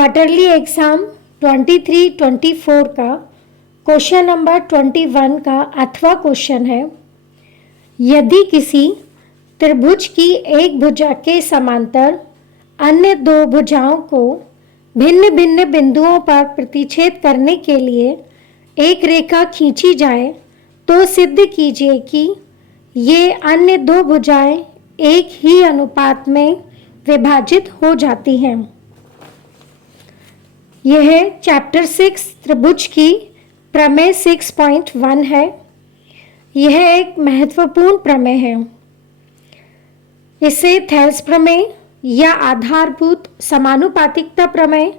Quarterly exam 23-24 का question number 21 का 8वां question है। यदि किसी त्रिभुज की एक भुजा के समांतर अन्य दो भुजाओं को भिन्न भिन्न बिंदुओं पर प्रतिच्छेद करने के लिए एक रेखा खींची जाए तो सिद्ध कीजिए कि ये अन्य दो भुजाएं एक ही अनुपात में विभाजित हो जाती हैं। यह चैप्टर 6 त्रिभुज की प्रमेय 6.1 है। यह एक महत्वपूर्ण प्रमेय है। इसे थेल्स प्रमेय या आधारभूत समानुपातिकता प्रमेय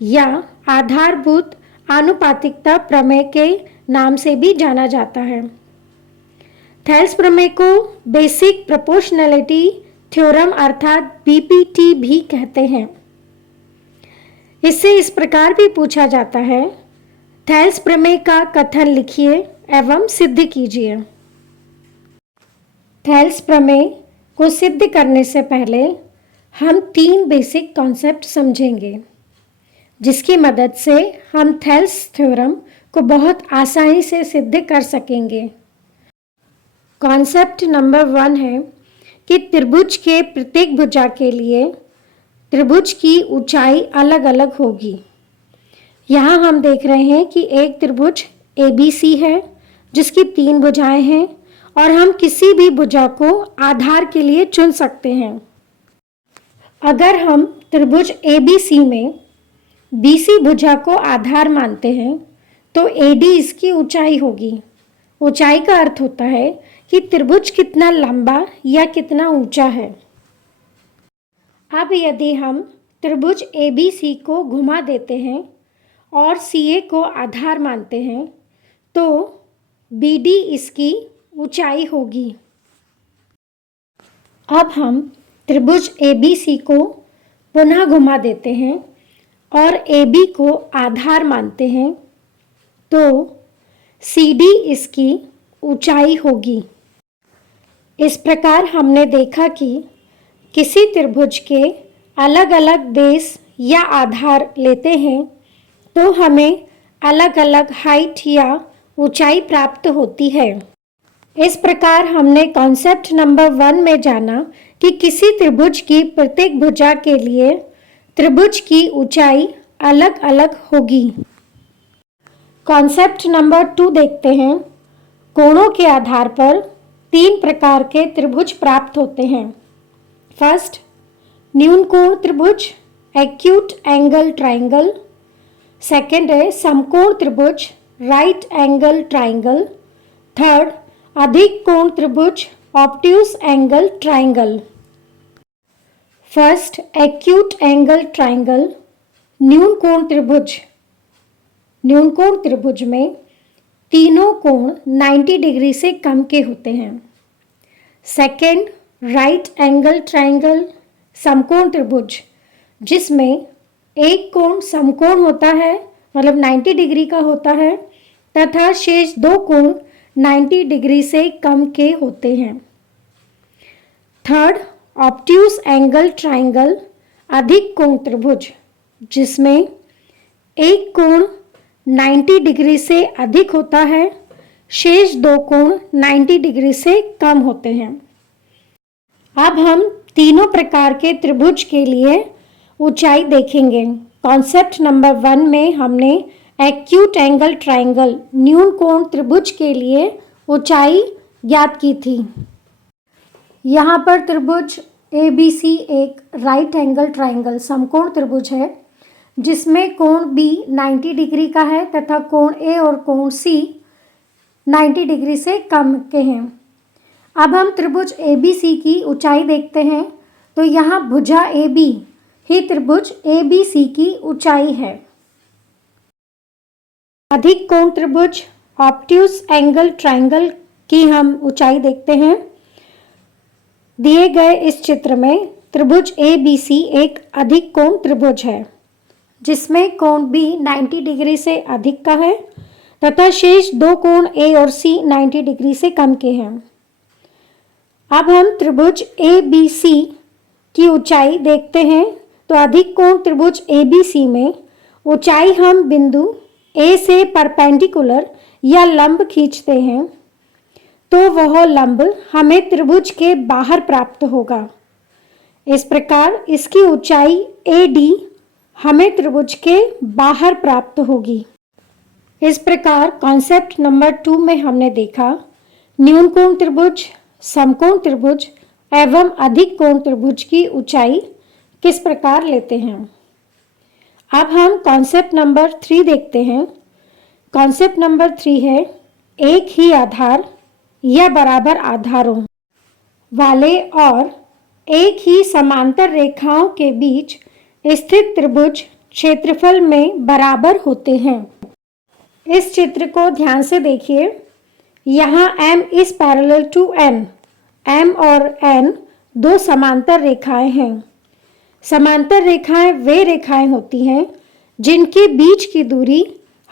या आधारभूत आनुपातिकता प्रमेय के नाम से भी जाना जाता है। थेल्स प्रमेय को बेसिक प्रोपोर्शनैलिटी थ्योरम अर्थात बीपीटी भी कहते हैं। इससे इस प्रकार भी पूछा जाता है, थेल्स प्रमेय का कथन लिखिए एवं सिद्ध कीजिए। थेल्स प्रमेय को सिद्ध करने से पहले हम 3 बेसिक कॉन्सेप्ट समझेंगे, जिसकी मदद से हम थेल्स थ्योरम को बहुत आसानी से सिद्ध कर सकेंगे। कॉन्सेप्ट नंबर 1 है कि त्रिभुज के प्रत्येक भुजा के लिए त्रिभुज की ऊंचाई अलग अलग होगी। यहाँ हम देख रहे हैं कि एक त्रिभुज ABC है जिसकी 3 भुजाएं हैं और हम किसी भी भुजा को आधार के लिए चुन सकते हैं। अगर हम त्रिभुज ABC में BC भुजा को आधार मानते हैं तो AD इसकी ऊंचाई होगी। ऊंचाई का अर्थ होता है कि त्रिभुज कितना लंबा या कितना ऊंचा है। अब यदि हम त्रिभुज ABC को घुमा देते हैं और CA को आधार मानते हैं तो BD इसकी ऊंचाई होगी। अब हम त्रिभुज ABC को पुनः घुमा देते हैं और AB को आधार मानते हैं तो CD इसकी ऊंचाई होगी। इस प्रकार हमने देखा कि किसी त्रिभुज के अलग अलग बेस या आधार लेते हैं तो हमें अलग अलग हाइट या ऊंचाई प्राप्त होती है। इस प्रकार हमने कॉन्सेप्ट नंबर 1 में जाना कि किसी त्रिभुज की प्रत्येक भुजा के लिए त्रिभुज की ऊंचाई अलग अलग होगी। कॉन्सेप्ट नंबर 2 देखते हैं। कोणों के आधार पर 3 प्रकार के त्रिभुज प्राप्त होते हैं। फर्स्ट, न्यून कोण त्रिभुज, एक्यूट एंगल ट्राइंगल। सेकंड है समकोण त्रिभुज, राइट एंगल ट्राइंगल। थर्ड, अधिक कोण त्रिभुज, obtuse angle triangle. First, acute angle triangle, न्यून कोण त्रिभुज। न्यून कोण त्रिभुज में तीनों कोण 90 डिग्री से कम के होते हैं। सेकंड, राइट एंगल ट्राइंगल, समकोण त्रिभुज, जिसमें एक कोण समकोण होता है मतलब 90 डिग्री का होता है तथा शेष 2 कोण 90 डिग्री से कम के होते हैं। थर्ड, ऑब्ट्यूज एंगल ट्राइंगल, अधिक कोण त्रिभुज, जिसमें एक कोण 90 डिग्री से अधिक होता है, शेष 2 कोण 90 डिग्री से कम होते हैं। अब हम तीनों प्रकार के त्रिभुज के लिए ऊंचाई देखेंगे। कॉन्सेप्ट नंबर 1 में हमने एक्यूट एंगल ट्राइंगल, न्यून कोण त्रिभुज के लिए ऊंचाई ज्ञात की थी। यहाँ पर त्रिभुज ABC एक राइट एंगल ट्राइंगल समकोण त्रिभुज है जिसमें कोण B 90 डिग्री का है तथा कोण A और कोण C 90 डिग्री से कम के हैं। अब हम त्रिभुज ABC की ऊंचाई देखते हैं तो यहाँ भुजा AB ही त्रिभुज ABC की ऊंचाई है। अधिक कोण त्रिभुज, ऑब्ट्यूज एंगल ट्राइंगल की हम ऊंचाई देखते हैं। दिए गए इस चित्र में त्रिभुज ABC एक अधिक कोण त्रिभुज है जिसमें कोण B 90 डिग्री से अधिक का है तथा शेष 2 कोण A और C 90 डिग्री से कम के हैं। अब हम त्रिभुज ABC की ऊंचाई देखते हैं तो अधिक कोण त्रिभुज ABC में ऊंचाई हम बिंदु A से परपेंडिकुलर या लंब खींचते हैं तो वह लंब हमें त्रिभुज के बाहर प्राप्त होगा। इस प्रकार इसकी ऊंचाई AD हमें त्रिभुज के बाहर प्राप्त होगी। इस प्रकार कॉन्सेप्ट नंबर 2 में हमने देखा न्यून कोण त्रिभुज, समकोण त्रिभुज एवं अधिक कोण त्रिभुज की ऊंचाई किस प्रकार लेते हैं। अब हम कॉन्सेप्ट नंबर 3 देखते हैं। कॉन्सेप्ट नंबर 3 है एक ही आधार या बराबर आधारों वाले और एक ही समांतर रेखाओं के बीच स्थित त्रिभुज क्षेत्रफल में बराबर होते हैं। इस चित्र को ध्यान से देखिए। यहाँ M is parallel to N, M और N दो समांतर रेखाएं हैं। समांतर रेखाएं वे रेखाएं होती हैं जिनके बीच की दूरी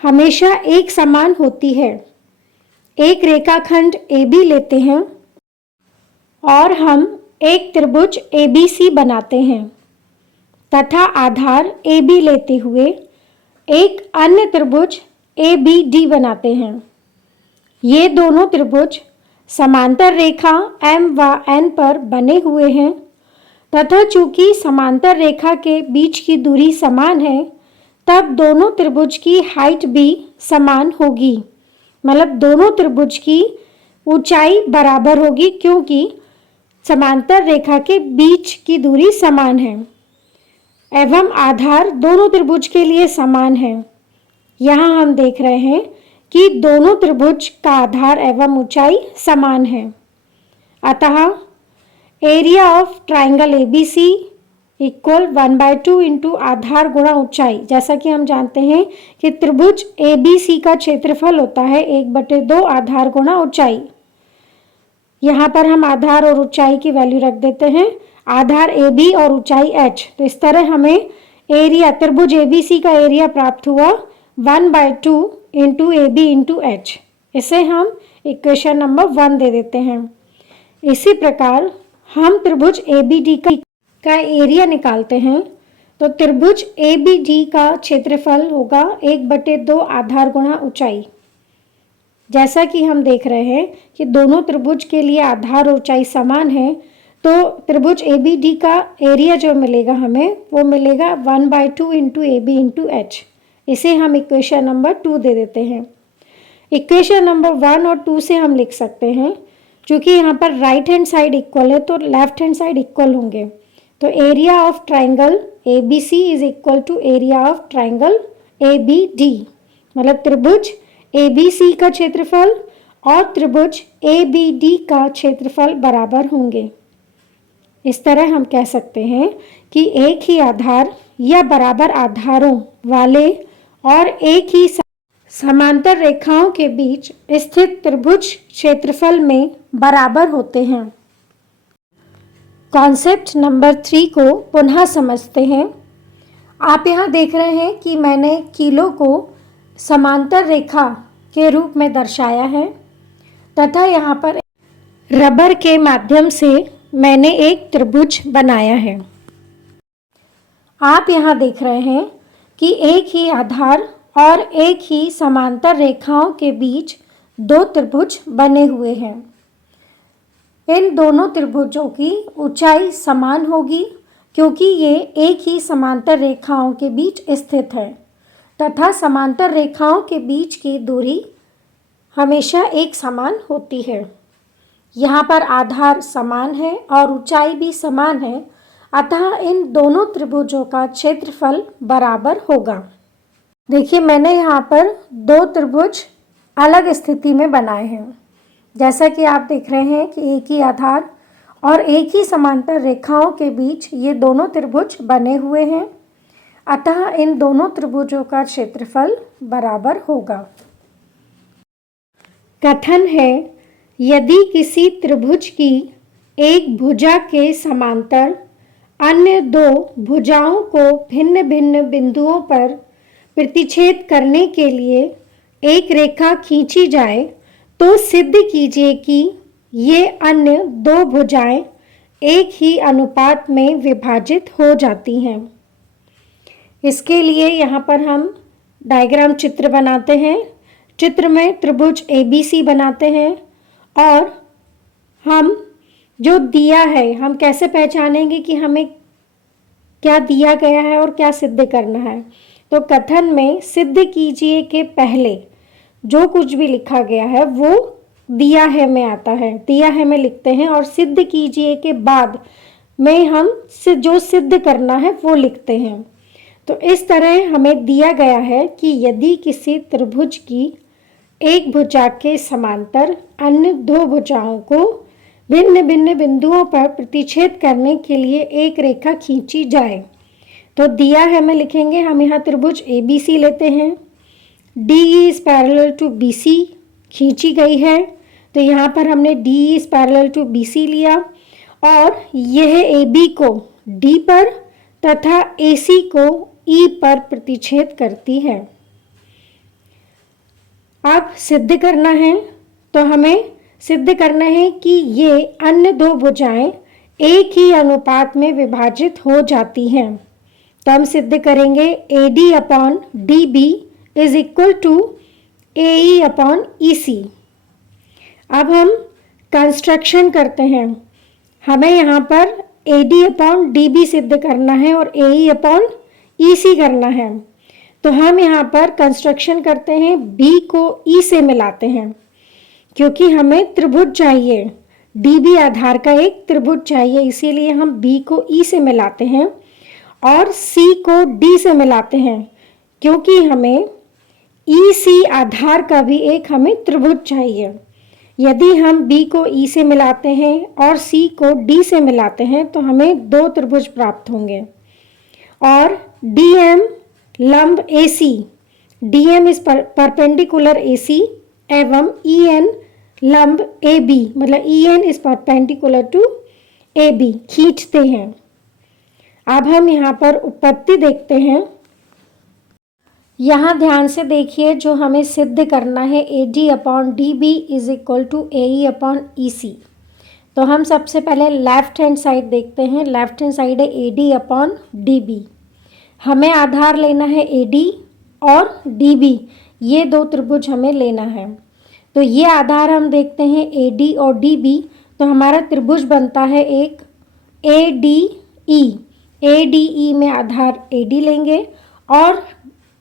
हमेशा एक समान होती है। एक रेखाखंड AB लेते हैं और हम एक त्रिभुज ABC बनाते हैं तथा आधार AB लेते हुए एक अन्य त्रिभुज ABD बनाते हैं। ये दोनों त्रिभुज समांतर रेखा M व N पर बने हुए हैं तथा चूंकि समांतर रेखा के बीच की दूरी समान है तब दोनों त्रिभुज की हाइट भी समान होगी, मतलब दोनों त्रिभुज की ऊंचाई बराबर होगी क्योंकि समांतर रेखा के बीच की दूरी समान है एवं आधार दोनों त्रिभुज के लिए समान है। यहाँ हम देख रहे हैं कि दोनों त्रिभुज का आधार एवं ऊंचाई समान है। अतः area of triangle ABC equal 1/2 into आधार गुणा ऊंचाई। जैसा कि हम जानते हैं कि त्रिभुज ABC का क्षेत्रफल होता है 1/2 आधार गुणा ऊंचाई। यहाँ पर हम आधार और ऊंचाई की वैल्यू रख देते हैं, आधार AB और ऊंचाई H। तो इस तरह हमें एरिया त्रिभुज ABC का एरिया प्राप्त हुआ 1/2 इंटू AB इंटू H। इसे हम इक्वेशन नंबर 1 दे देते हैं। इसी प्रकार हम त्रिभुज ABD का एरिया निकालते हैं तो त्रिभुज ABD का क्षेत्रफल होगा 1/2 आधार गुणा ऊंचाई। जैसा कि हम देख रहे हैं कि दोनों त्रिभुज के लिए आधार और ऊंचाई समान है तो त्रिभुज ABD का एरिया जो मिलेगा हमें वो मिलेगा 1/2 इंटू AB इंटू H। इसे हम इक्वेशन नंबर 2 दे देते हैं। इक्वेशन नंबर 1 और 2 से हम लिख सकते हैं, क्योंकि यहाँ पर राइट हैंड साइड इक्वल है तो लेफ्ट हैंड साइड इक्वल होंगे। तो area of triangle ABC is equal to area of triangle ABD, मतलब त्रिभुज ABC का क्षेत्रफल और त्रिभुज ABD का क्षेत्रफल बराबर होंगे। इस तरह हम कह सकते हैं कि एक ही आधार या बराबर आधारों वाले और एक ही समांतर रेखाओं के बीच स्थित त्रिभुज क्षेत्रफल में बराबर होते हैं। कॉन्सेप्ट नंबर 3 को पुनः समझते हैं। आप यहाँ देख रहे हैं कि मैंने किलो को समांतर रेखा के रूप में दर्शाया है तथा यहाँ पर रबर के माध्यम से मैंने एक त्रिभुज बनाया है। आप यहाँ देख रहे हैं कि एक ही आधार और एक ही समांतर रेखाओं के बीच दो त्रिभुज बने हुए हैं। इन दोनों त्रिभुजों की ऊंचाई समान होगी क्योंकि ये एक ही समांतर रेखाओं के बीच स्थित है तथा समांतर रेखाओं के बीच की दूरी हमेशा एक समान होती है। यहाँ पर आधार समान है और ऊंचाई भी समान है, अतः इन दोनों त्रिभुजों का क्षेत्रफल बराबर होगा। देखिए मैंने यहाँ पर दो त्रिभुज अलग स्थिति में बनाए हैं। जैसा कि आप देख रहे हैं कि एक ही आधार और एक ही समांतर रेखाओं के बीच ये दोनों त्रिभुज बने हुए हैं, अतः इन दोनों त्रिभुजों का क्षेत्रफल बराबर होगा। कथन है यदि किसी त्रिभुज की एक भुजा के समांतर अन्य दो भुजाओं को भिन्न भिन्न बिंदुओं पर प्रतिच्छेद करने के लिए एक रेखा खींची जाए तो सिद्ध कीजिए कि ये अन्य दो भुजाएं एक ही अनुपात में विभाजित हो जाती हैं। इसके लिए यहाँ पर हम डायग्राम चित्र बनाते हैं। चित्र में त्रिभुज ABC बनाते हैं और हम जो दिया है हम कैसे पहचानेंगे कि हमें क्या दिया गया है और क्या सिद्ध करना है। तो कथन में सिद्ध कीजिए के पहले जो कुछ भी लिखा गया है वो दिया है में आता है, दिया है में लिखते हैं, और सिद्ध कीजिए के बाद में हम जो सिद्ध करना है वो लिखते हैं। तो इस तरह हमें दिया गया है कि यदि किसी त्रिभुज की एक भुजा के समांतर अन्य दो भुजाओं को भिन्न भिन्न बिंदुओं पर प्रतिच्छेद करने के लिए एक रेखा खींची जाए, तो दिया है में लिखेंगे। हम यहाँ त्रिभुज ABC लेते हैं। DE is parallel to BC खींची गई है, तो यहाँ पर हमने DE is parallel to BC लिया और यह AB को D पर तथा AC को E पर प्रतिच्छेद करती है। अब सिद्ध करना है, तो हमें सिद्ध करना है कि ये अन्य दो भुजाएं एक ही अनुपात में विभाजित हो जाती हैं। तो हम सिद्ध करेंगे AD upon DB is equal to AE upon EC। अब हम कंस्ट्रक्शन करते हैं। हमें यहाँ पर AD अपॉन DB सिद्ध करना है और AE अपॉन EC करना है। तो हम यहाँ पर कंस्ट्रक्शन करते हैं, B को E से मिलाते हैं क्योंकि हमें त्रिभुज चाहिए, DB आधार का एक त्रिभुज चाहिए, इसीलिए हम B को E से मिलाते हैं और C को D से मिलाते हैं क्योंकि हमें EC आधार का भी एक हमें त्रिभुज चाहिए। यदि हम B को E से मिलाते हैं और C को D से मिलाते हैं तो हमें दो त्रिभुज प्राप्त होंगे। और DM लंब AC, DM is perpendicular AC एवं EN लंब AB, मतलब EN is perpendicular to AB खींचते हैं। अब हम यहाँ पर उत्पत्ति देखते हैं। यहाँ ध्यान से देखिए, जो हमें सिद्ध करना है AD upon DB is equal to AE upon EC। तो हम सबसे पहले लेफ्ट हैंड साइड देखते हैं। लेफ्ट हैंड साइड है AD अपॉन DB। हमें आधार लेना है AD और DB, ये दो त्रिभुज हमें लेना है। तो ये आधार हम देखते हैं AD और DB, तो हमारा त्रिभुज बनता है एक ADE। ADE में आधार AD लेंगे और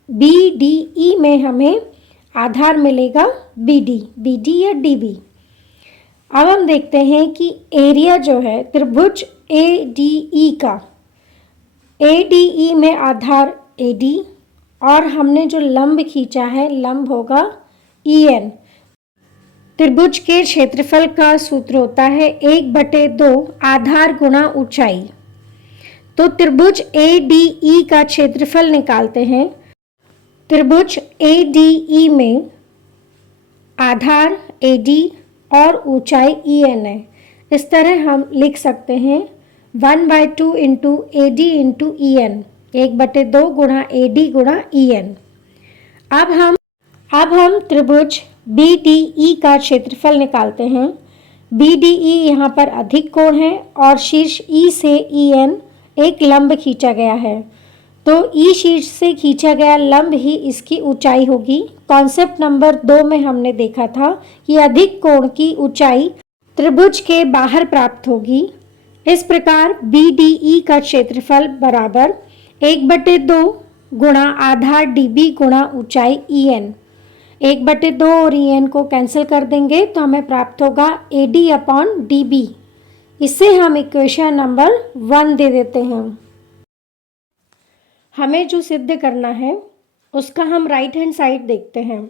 BDE में हमें आधार मिलेगा BD या DB। अब हम देखते हैं कि एरिया जो है त्रिभुज ADE का, ADE में आधार AD और हमने जो लंब खींचा है लंब होगा EN। त्रिभुज के क्षेत्रफल का सूत्र होता है 1/2 आधार गुणा ऊंचाई। तो त्रिभुज ADE का क्षेत्रफल निकालते हैं। त्रिभुज ADE में आधार AD और ऊंचाई EN है। इस तरह हम लिख सकते हैं 1/2 इंटू AD इंटू EN, 1/2 गुणा AD गुणा EN। अब हम त्रिभुज BDE का क्षेत्रफल निकालते हैं। BDE यहाँ पर अधिक कोण है और शीर्ष E से EN एक लंब खींचा गया है, तो E शीर्ष से खींचा गया लंब ही इसकी ऊंचाई होगी। कॉन्सेप्ट नंबर 2 में हमने देखा था कि अधिक कोण की ऊंचाई त्रिभुज के बाहर प्राप्त होगी। इस प्रकार BDE का क्षेत्रफल बराबर 1/2 गुणा आधार DB गुणा ऊंचाई EN। 1/2 और EN को कैंसिल कर देंगे तो हमें प्राप्त होगा AD अपॉन DB। इसे हम इक्वेशन नंबर 1 दे देते हैं। हमें जो सिद्ध करना है उसका हम राइट हैंड साइड देखते हैं।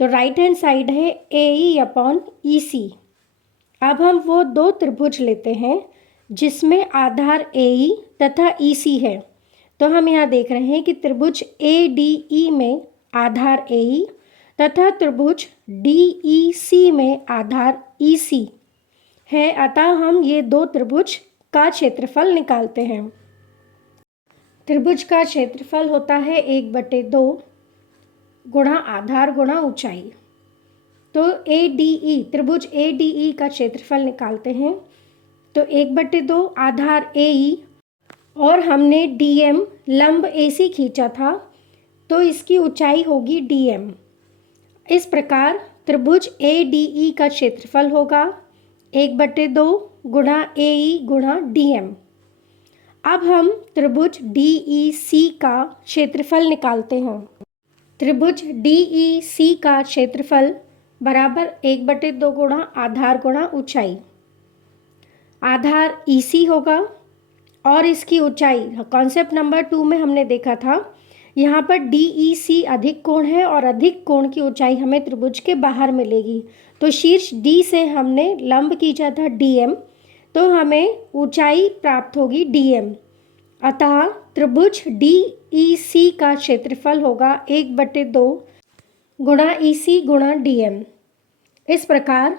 तो राइट हैंड साइड है AE अपॉन EC। अब हम वो दो त्रिभुज लेते हैं जिसमें आधार AE तथा EC है। तो हम यहाँ देख रहे हैं कि त्रिभुज ADE में आधार AE तथा त्रिभुज DEC में आधार EC है, अतः हम ये दो त्रिभुज का क्षेत्रफल निकालते हैं। त्रिभुज का क्षेत्रफल होता है 1/2 गुणा आधार गुणा ऊंचाई। तो ADE, त्रिभुज ADE का क्षेत्रफल निकालते हैं। तो 1/2 आधार AE और हमने DM लंब AC खींचा था, तो इसकी ऊंचाई होगी DM। इस प्रकार त्रिभुज ADE का क्षेत्रफल होगा 1/2 गुणा AE गुणा DM। अब हम त्रिभुज DEC का क्षेत्रफल निकालते हैं। त्रिभुज DEC का क्षेत्रफल बराबर 1/2 गुणा आधार गुणा ऊंचाई। आधार EC होगा और इसकी ऊंचाई कॉन्सेप्ट नंबर 2 में हमने देखा था, यहाँ पर DEC अधिक कोण है और अधिक कोण की ऊंचाई हमें त्रिभुज के बाहर मिलेगी। तो शीर्ष D से हमने लंब खींचा था DM, तो हमें ऊंचाई प्राप्त होगी DM। अतः त्रिभुज DEC का क्षेत्रफल होगा 1/2 गुणा EC गुणा DM। इस प्रकार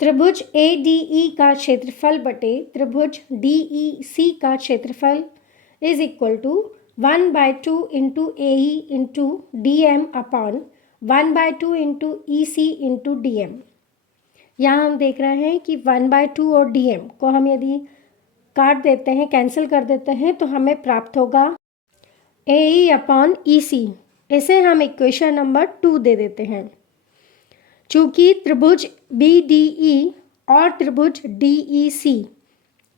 त्रिभुज ADE का क्षेत्रफल बटे त्रिभुज DEC का क्षेत्रफल is equal to 1/2 into AE into DM upon 1/2 into EC into DM। यहाँ हम देख रहे हैं कि 1/2 और DM को हम यदि काट देते हैं, कैंसिल कर देते हैं, तो हमें प्राप्त होगा AE अपॉन EC। इसे हम इक्वेशन नंबर 2 दे देते हैं। चूँकि त्रिभुज BDE और त्रिभुज DEC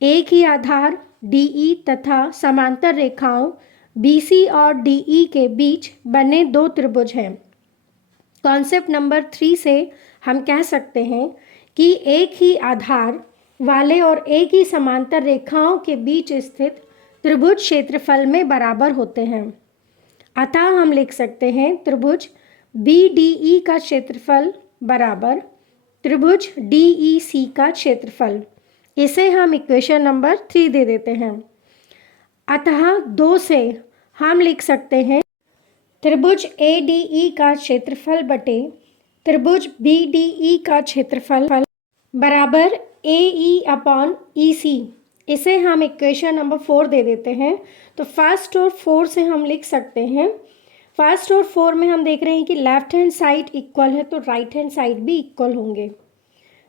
एक ही आधार DE तथा समांतर रेखाओं BC और DE के बीच बने दो त्रिभुज हैं। कॉन्सेप्ट नंबर 3 से हम कह सकते हैं कि एक ही आधार वाले और एक ही समांतर रेखाओं के बीच स्थित त्रिभुज क्षेत्रफल में बराबर होते हैं। अतः हम लिख सकते हैं त्रिभुज BDE का क्षेत्रफल बराबर त्रिभुज DEC का क्षेत्रफल। इसे हम इक्वेशन नंबर 3 दे देते हैं। अतः 2 से हम लिख सकते हैं त्रिभुज ADE का क्षेत्रफल बटे त्रिभुज BDE का क्षेत्रफल बराबर AE अपॉन EC। इसे हम इक्वेशन नंबर 4 दे देते हैं। तो फर्स्ट और 4 से हम लिख सकते हैं, फर्स्ट और 4 में हम देख रहे हैं कि लेफ्ट हैंड साइड इक्वल है, तो राइट हैंड साइड भी इक्वल होंगे।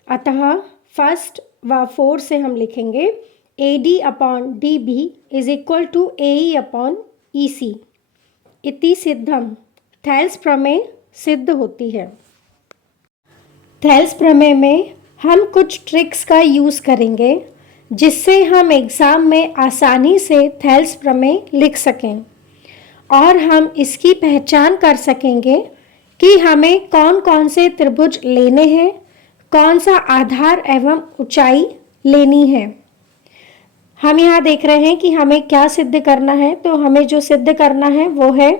अतः फर्स्ट व 4 से हम लिखेंगे AD upon DB is equal to AE upon EC। इति सिद्धम। थेल्स प्रमेय सिद्ध होती है। थेल्स प्रमेय में हम कुछ ट्रिक्स का यूज़ करेंगे जिससे हम एग्ज़ाम में आसानी से थेल्स प्रमेय लिख सकें और हम इसकी पहचान कर सकेंगे कि हमें कौन कौन से त्रिभुज लेने हैं, कौन सा आधार एवं ऊंचाई लेनी है। हम यहाँ देख रहे हैं कि हमें क्या सिद्ध करना है। तो हमें जो सिद्ध करना है वो है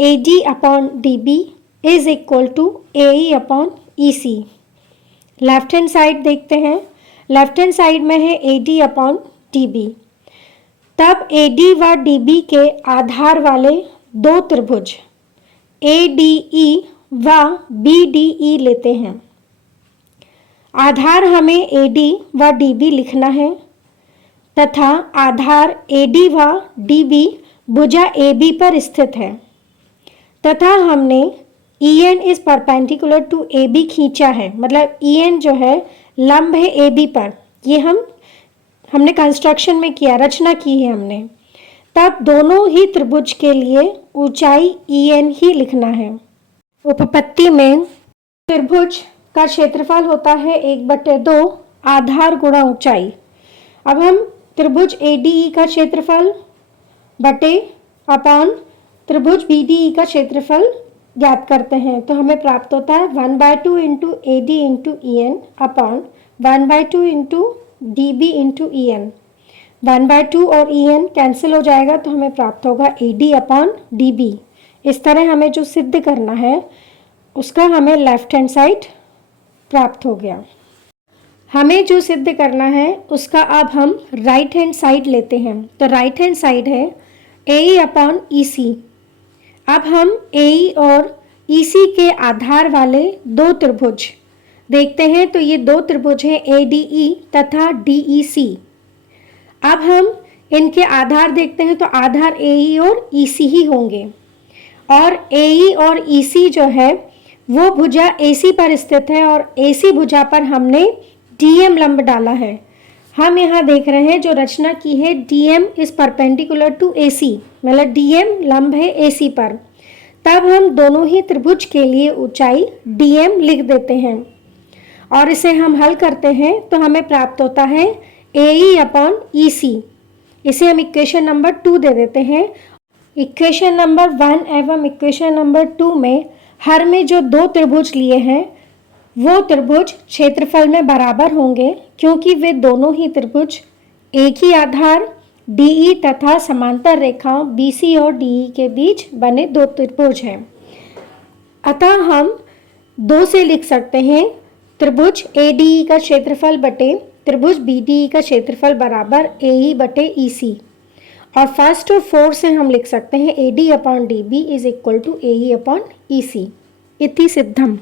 AD upon DB is equal to AE upon EC। Left hand side देखते हैं, लेफ्ट हैंड साइड में है AD अपॉन DB। तब AD व DB के आधार वाले दो त्रिभुज ADE व BDE लेते हैं। आधार हमें AD व DB लिखना है तथा आधार AD व DB भुजा AB पर स्थित है तथा हमने EN is perpendicular to AB खींचा है। मतलब EN जो है लंब है AB पर। ये हमने कंस्ट्रक्शन में किया, रचना की है हमने। तब दोनों ही त्रिभुज के लिए ऊंचाई EN ही लिखना है। उपपत्ति में त्रिभुज का क्षेत्रफल होता है 1/2 आधार गुणा ऊंचाई। अब हम त्रिभुज ADE का क्षेत्रफल बटे अपॉन त्रिभुज BDE का क्षेत्रफल ज्ञात करते हैं। तो हमें प्राप्त होता है 1/2 into AD into EN upon 1/2 into DB into EN। 1/2 और EN कैंसिल हो जाएगा तो हमें प्राप्त होगा AD अपॉन DB। इस तरह हमें जो सिद्ध करना है उसका हमें लेफ्ट हैंड साइड प्राप्त हो गया। हमें जो सिद्ध करना है उसका अब हम राइट हैंड साइड लेते हैं। तो राइट हैंड साइड है AE अपॉन EC। अब हम AE और EC के आधार वाले दो त्रिभुज देखते हैं। तो ये दो त्रिभुज हैं ADE तथा DEC। अब हम इनके आधार देखते हैं तो आधार AE और EC ही होंगे और AE और EC जो है वो भुजा AC पर स्थित है और AC भुजा पर हमने DM लंब डाला है। हम यहाँ देख रहे हैं जो रचना की है, DM is perpendicular to AC, मतलब DM लंब है AC पर। तब हम दोनों ही त्रिभुज के लिए ऊंचाई DM लिख देते हैं और इसे हम हल करते हैं तो हमें प्राप्त होता है AE अपॉन EC। इसे हम इक्वेशन नंबर 2 दे देते हैं। इक्वेशन नंबर 1 एवं इक्वेशन नंबर 2 में हर में जो दो त्रिभुज लिए हैं वो त्रिभुज क्षेत्रफल में बराबर होंगे, क्योंकि वे दोनों ही त्रिभुज एक ही आधार DE तथा समांतर रेखाओं BC और DE के बीच बने दो त्रिभुज हैं। अतः हम 2 से लिख सकते हैं त्रिभुज ADE का क्षेत्रफल बटे त्रिभुज BDE का क्षेत्रफल बराबर AE बटे EC। और फर्स्ट और फोर्थ से हम लिख सकते हैं AD upon DB is equal to AE upon EC। इति सिद्धम।